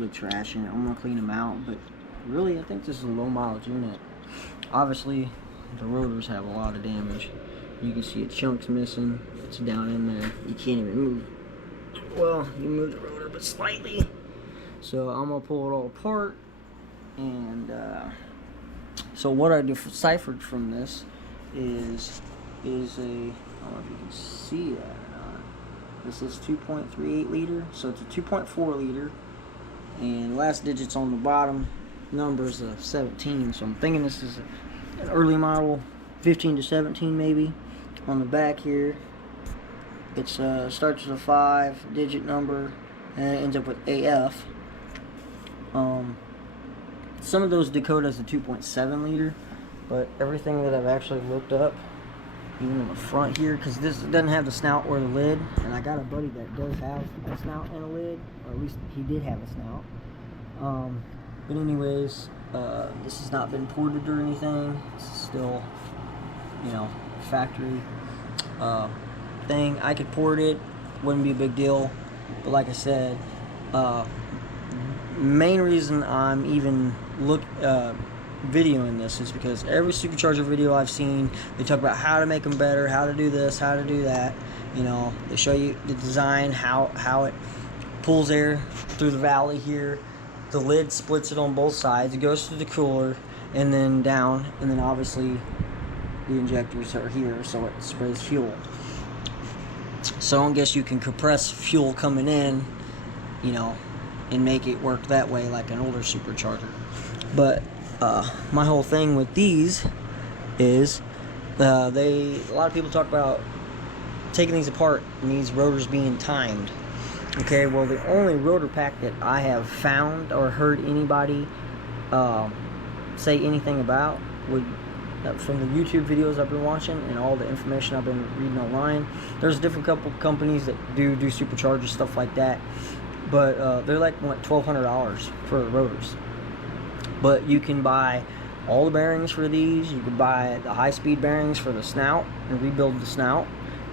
bit of trash in it. I'm gonna clean them out, but really I think this is a low mileage unit. Obviously the rotors have a lot of damage. You can see a chunk's missing. It's down in there. You can't even move. Well, you move the rotor but slightly. So I'm gonna pull it all apart, and so what I deciphered from this is a, I don't know if you can see that or not. This is 2.38 liter, so it's a 2.4 liter, and the last digits on the bottom number is a 17. So I'm thinking this is an early model, 15 to 17 maybe. On the back here, it starts with a 5-digit number and it ends up with AF. Some of those decode as a 2.7 liter, but everything that I've actually looked up, even on the front here, because this doesn't have the snout or the lid, and I got a buddy that does have a snout and a lid, or at least he did have a snout. But anyways, this has not been ported or anything. This is still, you know, factory thing. I could port it, wouldn't be a big deal, but like I said, main reason I'm even videoing this is because every supercharger video I've seen, they talk about how to make them better, how to do this, how to do that. You know, they show you the design, how it pulls air through the valley here. The lid splits it on both sides. It goes through the cooler and then down, and then obviously the injectors are here, so it sprays fuel. So I guess you can compress fuel coming in, you know, and make it work that way like an older supercharger. But my whole thing with these is a lot of people talk about taking these apart and these rotors being timed. Okay, well, the only rotor pack that I have found or heard anybody say anything about would, from the YouTube videos I've been watching and all the information I've been reading online, there's a different couple companies that do superchargers, stuff like that, but they're like, what, $1,200 for rotors. But you can buy all the bearings for these. You can buy the high-speed bearings for the snout and rebuild the snout.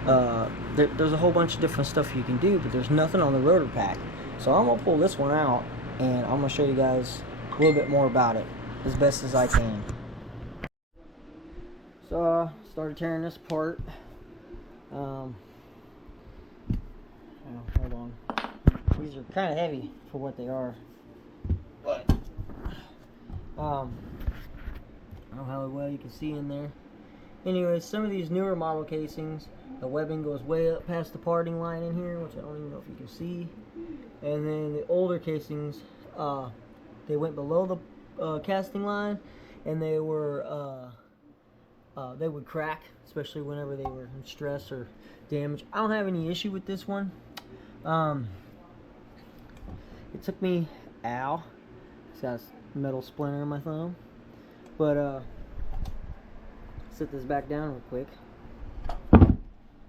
There's a whole bunch of different stuff you can do, but there's nothing on the rotor pack. So I'm gonna pull this one out, and I'm gonna show you guys a little bit more about it as best as I can. So started tearing this apart. Hold on. These are kind of heavy for what they are, but I don't know how well you can see in there. Anyways, some of these newer model casings, the webbing goes way up past the parting line in here, which I don't even know if you can see. And then the older casings, they went below the casting line, and they were they would crack, especially whenever they were in stress or damage. I don't have any issue with this one. It took me, ow, it's got a metal splinter in my thumb, but set this back down real quick.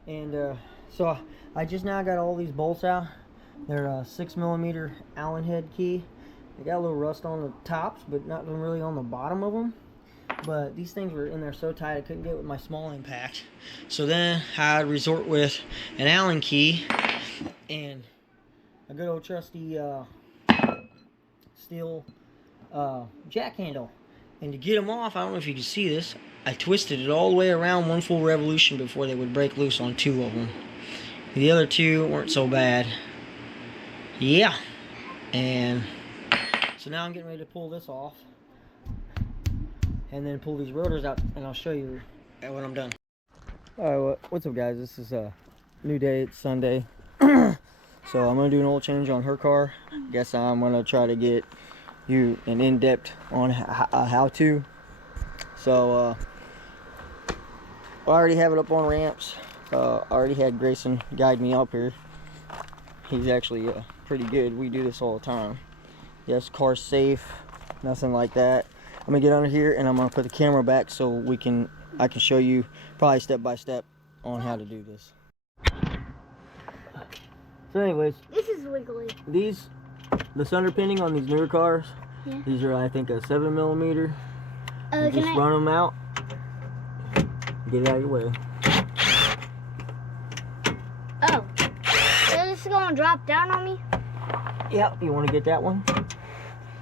And so I just now got all these bolts out. They're 6mm Allen head key. They got a little rust on the tops, but not really on the bottom of them. But these things were in there so tight I couldn't get it with my small impact. So then I'd resort with an Allen key and a good old trusty steel jack handle. And to get them off, I don't know if you can see this, I twisted it all the way around one full revolution before they would break loose on 2 of them. The other 2 weren't so bad. Yeah. And so now I'm getting ready to pull this off, and then pull these rotors out, and I'll show you when I'm done. Alright, what's up guys? This is a new day, it's Sunday. So I'm going to do an oil change on her car. Guess I'm going to try to get you an in-depth on how to. So I already have it up on ramps. I already had Grayson guide me up here. He's actually pretty good. We do this all the time. Yes, car's safe, nothing like that. I'm gonna get under here and I'm gonna put the camera back so I can show you probably step by step on how to do this. So anyways, this is wiggly. This underpinning on these newer cars, yeah. These are, I think, a 7mm. You just run them out, get it out of your way. Oh, is this gonna drop down on me? Yep, you want to get that one?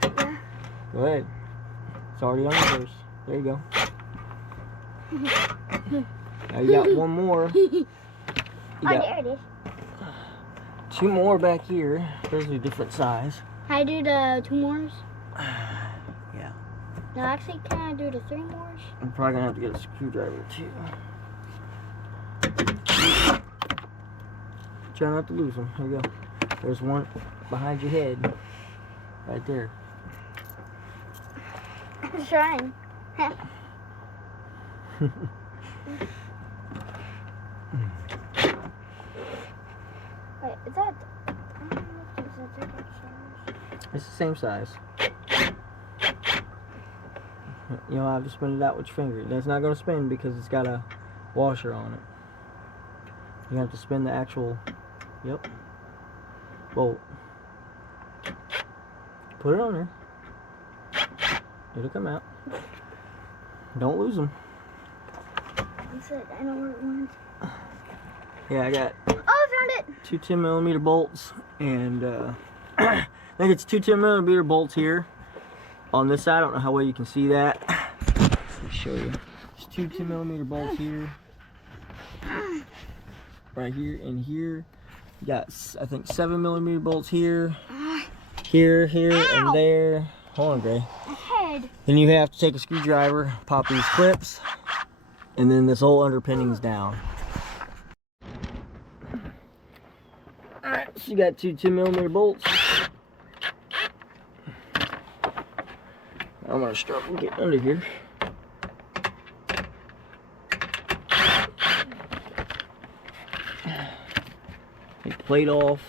Yeah. Go ahead. It's already on yours. There you go. Now you got one more. You got there it is. 2 more back here. Those are different size. Can I do the 2 mores? Yeah. No, actually, can I do the 3 mores? I'm probably gonna have to get a screwdriver too. Try not to lose them. Here you go. There's one behind your head. Right there. I'm trying. Wait, is that... I don't know if it's a different size. It's the same size. You don't have to spin it out with your finger. That's not going to spin because it's got a washer on it. You have to spin the actual, yep, bolt. Put it on there. It'll come out. Don't lose them. That's it. I know where it went. Yeah, I got Oh, I found it! 2 10mm bolts, and I think it's 2 10mm bolts here on this side. I don't know how well you can see that. Let me show you. There's 2 10mm bolts here, right here, and here. You got, I think, 7mm bolts here, here, and there. Hold on, Gray. Head. Then you have to take a screwdriver, pop these clips, and then this whole underpinning's down. Alright, so you got 2 10mm bolts. I'm gonna struggle getting under here. Take the plate off.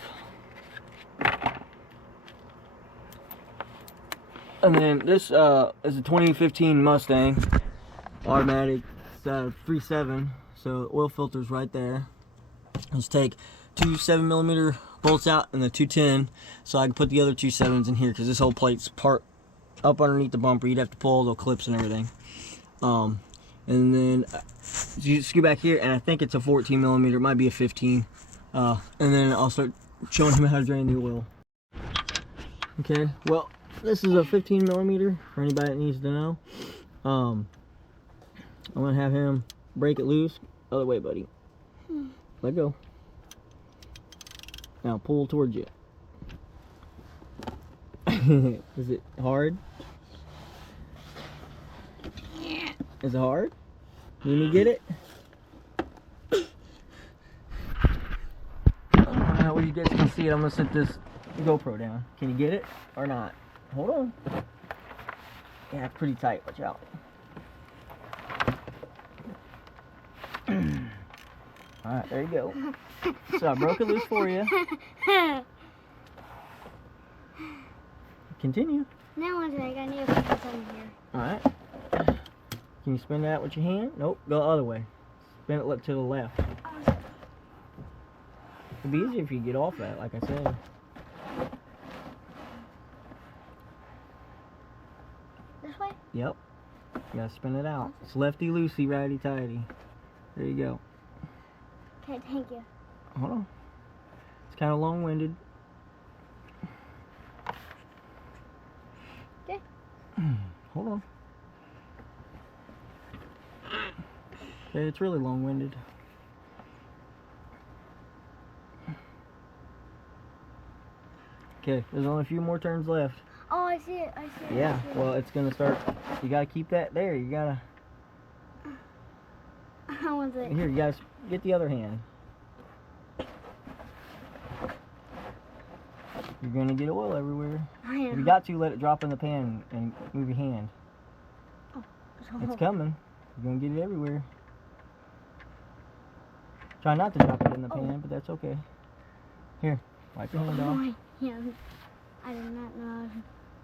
And then this is a 2015 Mustang automatic. It's 3.7, so the oil filter's right there. Let's take 2 7mm bolts out and the 2 10, so I can put the other 2 7s in here because this whole plate's part up underneath the bumper. You'd have to pull all the clips and everything. And then you screw back here, and I think it's a 14mm. It might be a 15. And then I'll start showing him how to drain the oil. Okay, well, this is a 15mm for anybody that needs to know. I'm gonna have him break it loose. Other way, buddy. Let go. Now pull towards you. Is it hard? Is it hard? Can you get it? Well, you guys can see it. I'm gonna set this GoPro down. Can you get it or not? Hold on. Yeah, it's pretty tight. Watch out. Alright, there you go. So I broke it loose for you. Continue. Now one thing, I need to put this on here. Alright. Can you spin that with your hand? Nope, go the other way. Spin it to the left. It'd be easier if you get off that, like I said. This way? Yep. You gotta spin it out. It's lefty loosey, righty tighty. There you go. Okay, thank you. Hold on. It's kind of long-winded. Okay. Hold on. Okay, it's really long-winded. Okay, there's only a few more turns left. Oh, I see it. I see it. Yeah, I see it. well, it's gonna start. You gotta keep that there. You gotta. How was it? Here, you guys get the other hand. You're gonna get oil everywhere. I am. If you got to, let it drop in the pan and move your hand. Oh, It's coming. You're gonna get it everywhere. Try not to drop it in the pan, but that's okay. Here, wipe your hand off. Yeah, I did not know how to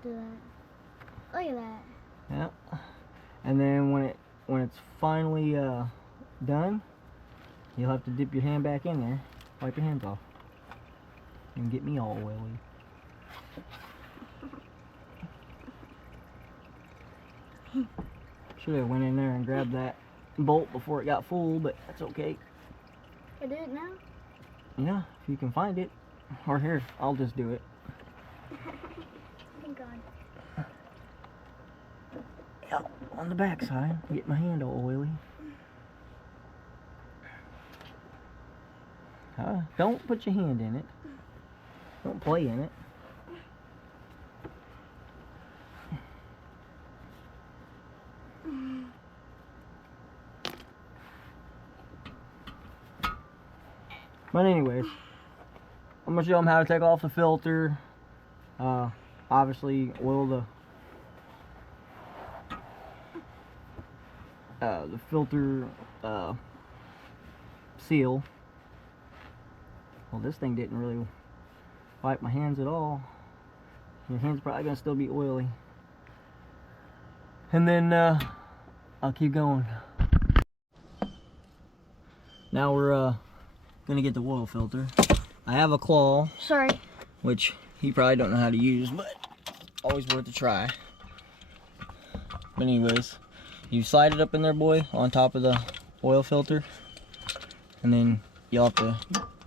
do that. Look at that. Yeah. And then when it's finally done, you'll have to dip your hand back in there. Wipe your hands off. And get me all oily. Should have went in there and grabbed that bolt before it got full, but that's okay. I do it now? Yeah, if you can find it. Or here, I'll just do it. Thank God. Yeah, on the back side, get my hand all oily. Don't put your hand in it. Don't play in it. But anyways, I'm gonna show them how to take off the filter. Obviously oil the filter seal. Well, this thing didn't really wipe my hands at all. Your hands probably gonna still be oily. And then I'll keep going. Now we're gonna get the oil filter. I have a claw. Sorry. Which he probably don't know how to use, but always worth a try. But anyways, you slide it up in there, boy, on top of the oil filter, and then you'll have to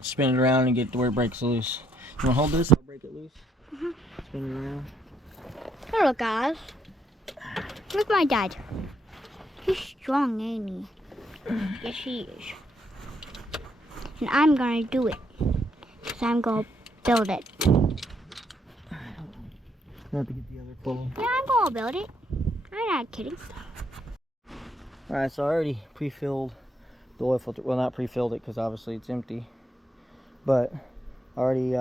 spin it around and get to where it breaks loose. You wanna hold this? I'll break it loose. Spin it around. Hello, guys. Look, my dad. He's strong, ain't he? Yes, he is. And I'm gonna do it. Because I'm gonna build it. I have to get the other claw. Yeah, I'm gonna build it. I'm not kidding. Alright, so I already pre-filled the oil filter. Well, not pre-filled it because obviously it's empty. But I already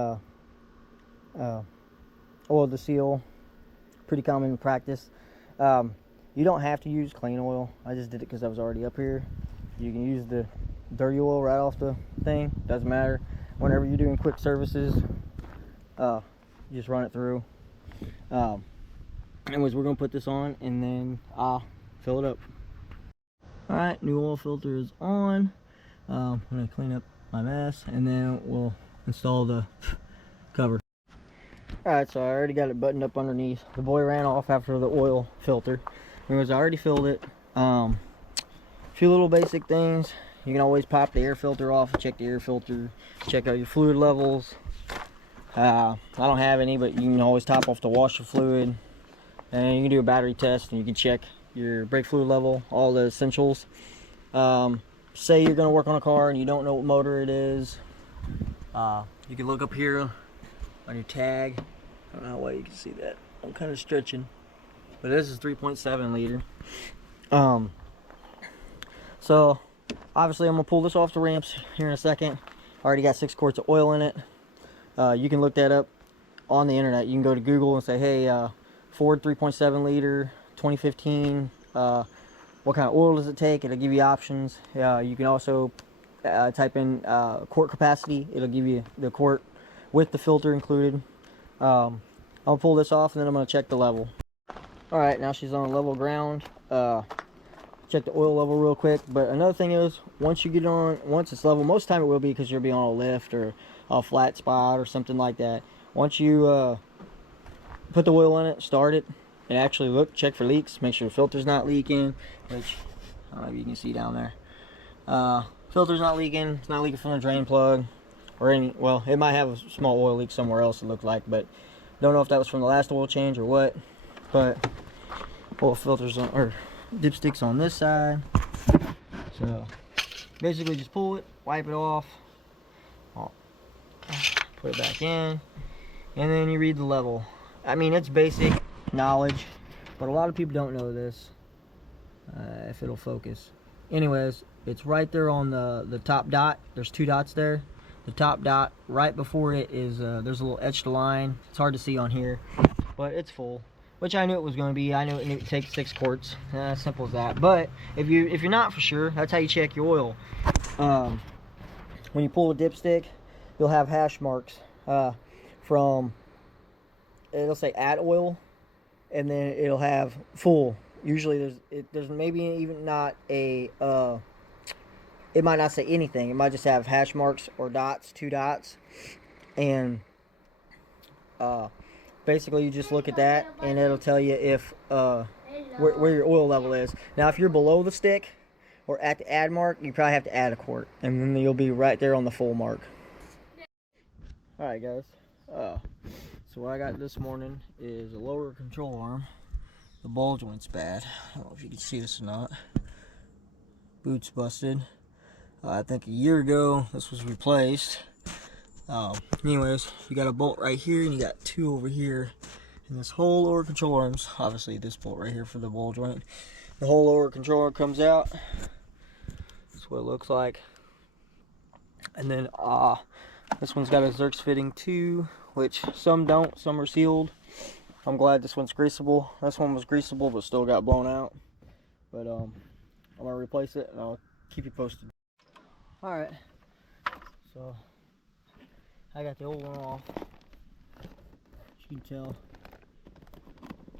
oiled the seal. Pretty common in practice. You don't have to use clean oil. I just did it because I was already up here. You can use the dirty oil right off the thing. Doesn't matter. Whenever you're doing quick services, you just run it through. Anyways, we're gonna put this on and then I'll fill it up. Alright, new oil filter is on. I'm gonna clean up my mess and then we'll install the cover. Alright, so I already got it buttoned up underneath. The boy ran off after the oil filter. Anyways, I already filled it. A few little basic things. You can always pop the air filter off, check the air filter, check out your fluid levels. I don't have any, but you can always top off the washer fluid. And you can do a battery test and you can check your brake fluid level, all the essentials. Say you're going to work on a car and you don't know what motor it is. You can look up here on your tag. I don't know how well you can see that. I'm kind of stretching. But this is 3.7 liter. So obviously I'm going to pull this off the ramps here in a second. I already got 6 quarts of oil in it. You can look that up on the internet. You can go to Google and say, hey, Ford 3.7 liter 2015, what kind of oil does it take? It'll give you options. You can also type in quart capacity. It'll give you the quart with the filter included. I'll pull this off and then I'm going to check the level. Alright, now she's on level ground. Check the oil level real quick. But another thing is, once you get on, once it's level, most of the time it will be because you'll be on a lift or a flat spot or something like that. Once you put the oil in it, start it, and actually look, check for leaks, make sure the filter's not leaking, which I don't know if you can see down there. Filter's not leaking, it's not leaking from the drain plug or any, well, it might have a small oil leak somewhere else, it looked like, but don't know if that was from the last oil change or what. But oil filters on, or dipsticks on this side. So basically just pull it, wipe it off, put it back in, and then you read the level. I mean, it's basic knowledge, but a lot of people don't know this. If it'll focus. Anyways, it's right there on the top dot. There's 2 dots there. The top dot right before it is there's a little etched line. It's hard to see on here, but it's full, which I knew it was going to be. I knew it would take 6 quarts. Simple as that. But if you're not for sure, that's how you check your oil. When you pull a dipstick, you'll have hash marks from, it'll say add oil, and then it'll have full. Usually there's maybe even not a it might not say anything. It might just have hash marks or dots, 2 dots, and basically you just look at that and it'll tell you if where your oil level is. Now if you're below the stick or at the add mark, you probably have to add a quart, and then you'll be right there on the full mark. Alright guys, so So what I got this morning is a lower control arm. The ball joint's bad. I don't know if you can see this or not. Boot's busted. I think a year ago this was replaced. Anyways, you got a bolt right here and you got two over here. And this whole lower control arm's obviously this bolt right here for the ball joint. The whole lower control arm comes out. That's what it looks like. And then this one's got a Zerx fitting too, which some don't, some are sealed. I'm glad this one's greasable. This one was greasable but still got blown out. But I'm gonna replace it and I'll keep you posted. Alright, so I got the old one off. As you can tell,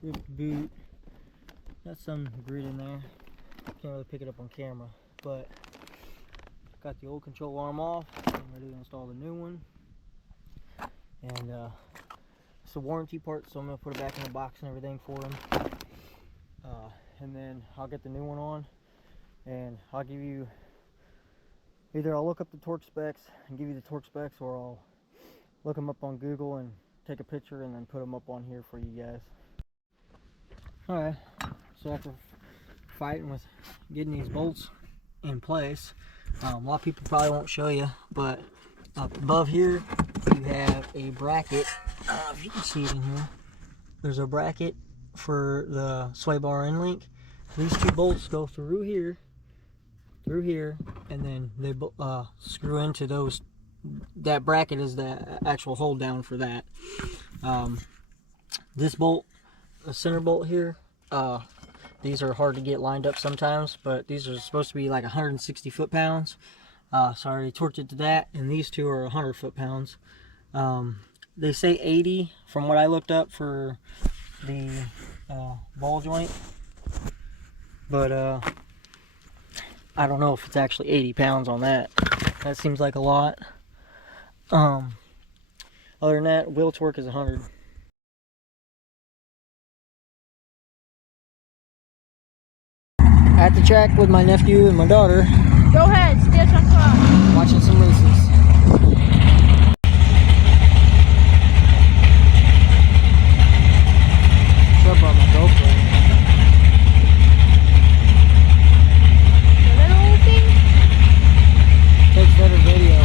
ripped boot. Got some grit in there. Can't really pick it up on camera, but got the old control arm off. I'm ready to install the new one. And it's a warranty part, so I'm gonna put it back in the box and everything for them. And then I'll get the new one on, and I'll give you either I'll look up the torque specs and give you the torque specs, or I'll look them up on Google and take a picture and then put them up on here for you guys. Alright, so after fighting with getting these bolts in place, a lot of people probably won't show you, but up above here you have a bracket. I don't know if you can see it in here. There's a bracket for the sway bar end link. These two bolts go through here, and then they screw into those. That bracket is the actual hold down for that. This bolt, the center bolt here, these are hard to get lined up sometimes, but these are supposed to be like 160 foot-pounds. So I already torqued it to that, and these two are 100 foot-pounds. They say 80 from what I looked up for the ball joint, but I don't know if it's actually 80 pounds on that. That seems like a lot. Other than that, wheel torque is 100. At the track with my nephew and my daughter. Go ahead, stitch on top. Watching some races. What's up on my GoPro? The little thing? Takes better video.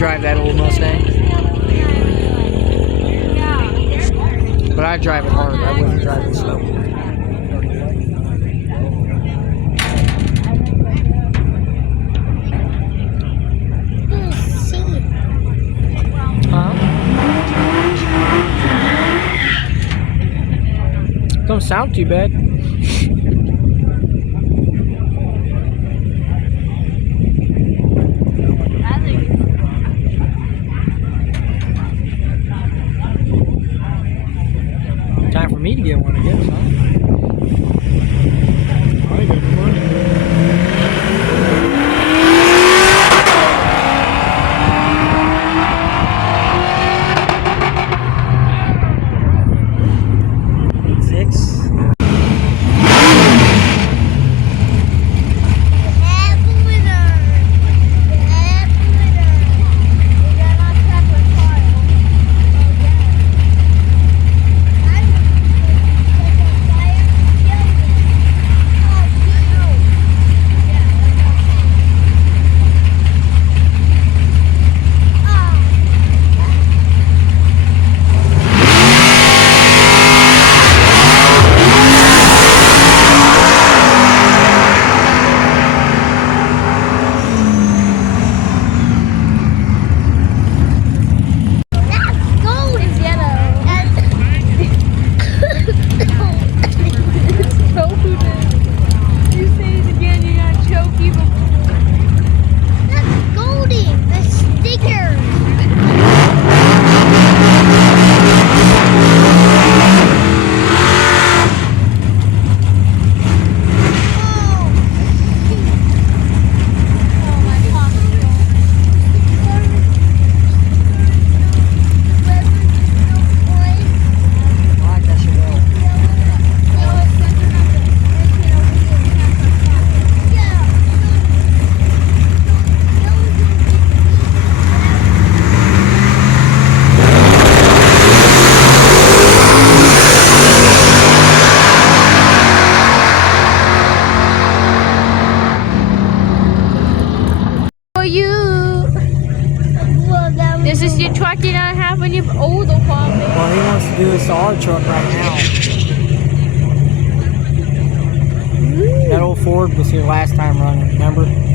drive that old Mustang. But I drive it hard. I wouldn't drive it slow. Huh? Don't sound too bad. Time for me to get one, I guess, huh? I got the money. This is your truck you don't have when you're older, probably. Well, he wants to do this to our truck right now. That old Ford was here last time running, remember?